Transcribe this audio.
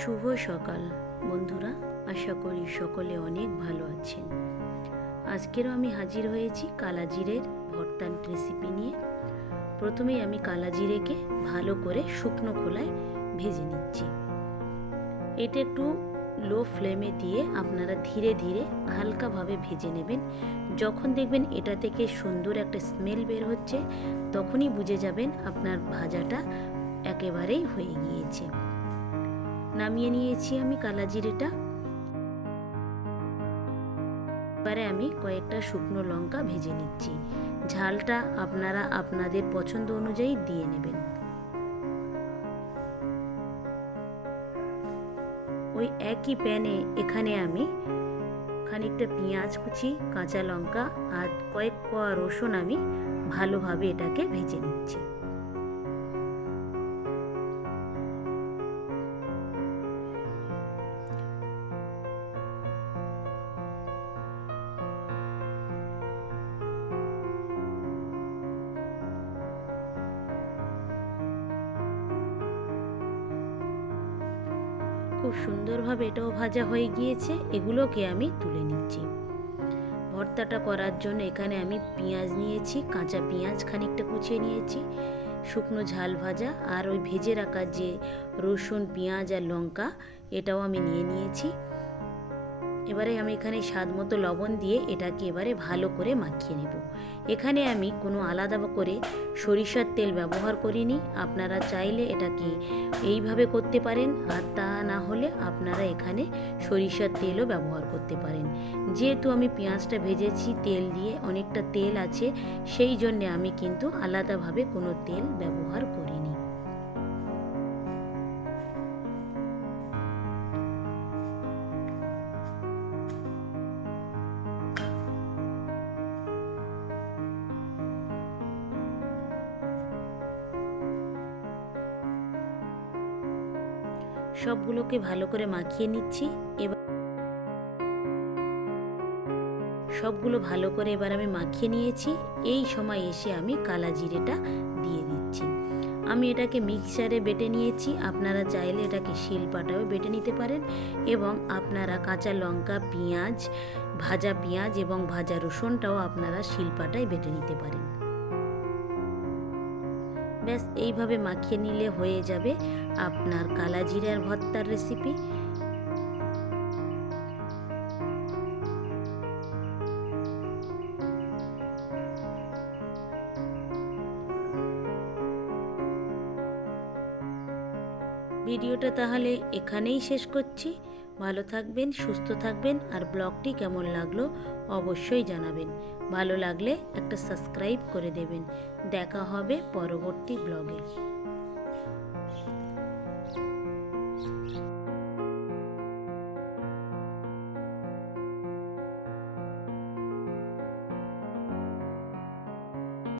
শুভ সকাল বন্ধুরা, আশা করি সকলে অনেক ভালো আছেন। আজকেরও আমি হাজির হয়েছি কালা জিরের ভর্তার রেসিপি নিয়ে। প্রথমেই আমি কালা জিরেকে ভালো করে শুকনো খোলায় ভেজে নিচ্ছি। এটা একটু লো ফ্লেমে দিয়ে আপনারা ধীরে ধীরে হালকাভাবে ভেজে নেবেন। যখন দেখবেন এটা থেকে সুন্দর একটা স্মেল বের হচ্ছে, তখনই বুঝে যাবেন আপনার ভাজাটা একেবারেই হয়ে গিয়েছে। নামিয়ে নিয়েছি আমি কালা জিরেটা। এবারে আমি কয়েকটা শুকনো লঙ্কা ভেজে নিচ্ছি। ঝালটা আপনারা আপনাদের পছন্দ অনুযায়ী দিয়ে নেবেন। ওই একই প্যানে এখানে আমি খানিকটা পেঁয়াজ কুচি, কাঁচা লঙ্কা আর কয়েক কোয়া রসুন আমি ভালোভাবে এটাকে ভেজে নিচ্ছি। খুব সুন্দরভাবে এটাও ভাজা হয়ে গিয়েছে। এগুলোকে আমি তুলে নিচ্ছি। ভর্তাটা করার জন্য এখানে আমি পেঁয়াজ নিয়েছি, কাঁচা পেঁয়াজ খানিকটা কুচিয়ে নিয়েছি, শুকনো ঝাল ভাজা আর ওই ভেজে রাখা যে রসুন, পেঁয়াজ আর লঙ্কা এটাও আমি নিয়ে নিয়েছি। এবারে আমি এখানে স্বাদ মতো লবণ দিয়ে এটাকে এবারে ভালো করে মাখিয়ে নেব। এখানে আমি কোনো আলাদা করে সরিষার তেল ব্যবহার করিনি। আপনারা চাইলে এটাকে এইভাবে করতে পারেন, আর তা না হলে আপনারা এখানে সরিষার তেলও ব্যবহার করতে পারেন। যেহেতু আমি পেঁয়াজটা ভেজেছি তেল দিয়ে, অনেকটা তেল আছে, সেই জন্যে আমি কিন্তু আলাদাভাবে কোনো তেল ব্যবহার করিনি। সবগুলোকে ভালো করে মাখিয়ে নিচ্ছি। এবার সবগুলো ভালো করে এবার আমি মাখিয়ে নিয়েছি। এই সময় এসে আমি কালা জিরেটা দিয়ে দিচ্ছি। আমি এটাকে মিক্সারে বেটে নিয়েছি। আপনারা চাইলে এটাকে শিলপাটাও বেটে নিতে পারেন, এবং আপনারা কাঁচা লঙ্কা, পেঁয়াজ, ভাজা পেঁয়াজ এবং ভাজা রসুনটাও আপনারা শিলপাটায় বেটে নিতে পারেন। ব্যাস এইভাবে মাখিয়ে নিলে হয়ে যাবে আপনার কালা জিরার ভর্তার রেসিপি। ভিডিওটা তাহলে এখানেই শেষ করছি। ভালো থাকবেন, সুস্থ থাকবেন, আর ব্লগটি কেমন লাগলো অবশ্যই জানাবেন। ভালো লাগলে একটা সাবস্ক্রাইব করে দেবেন। দেখা হবে পরবর্তী ব্লগে।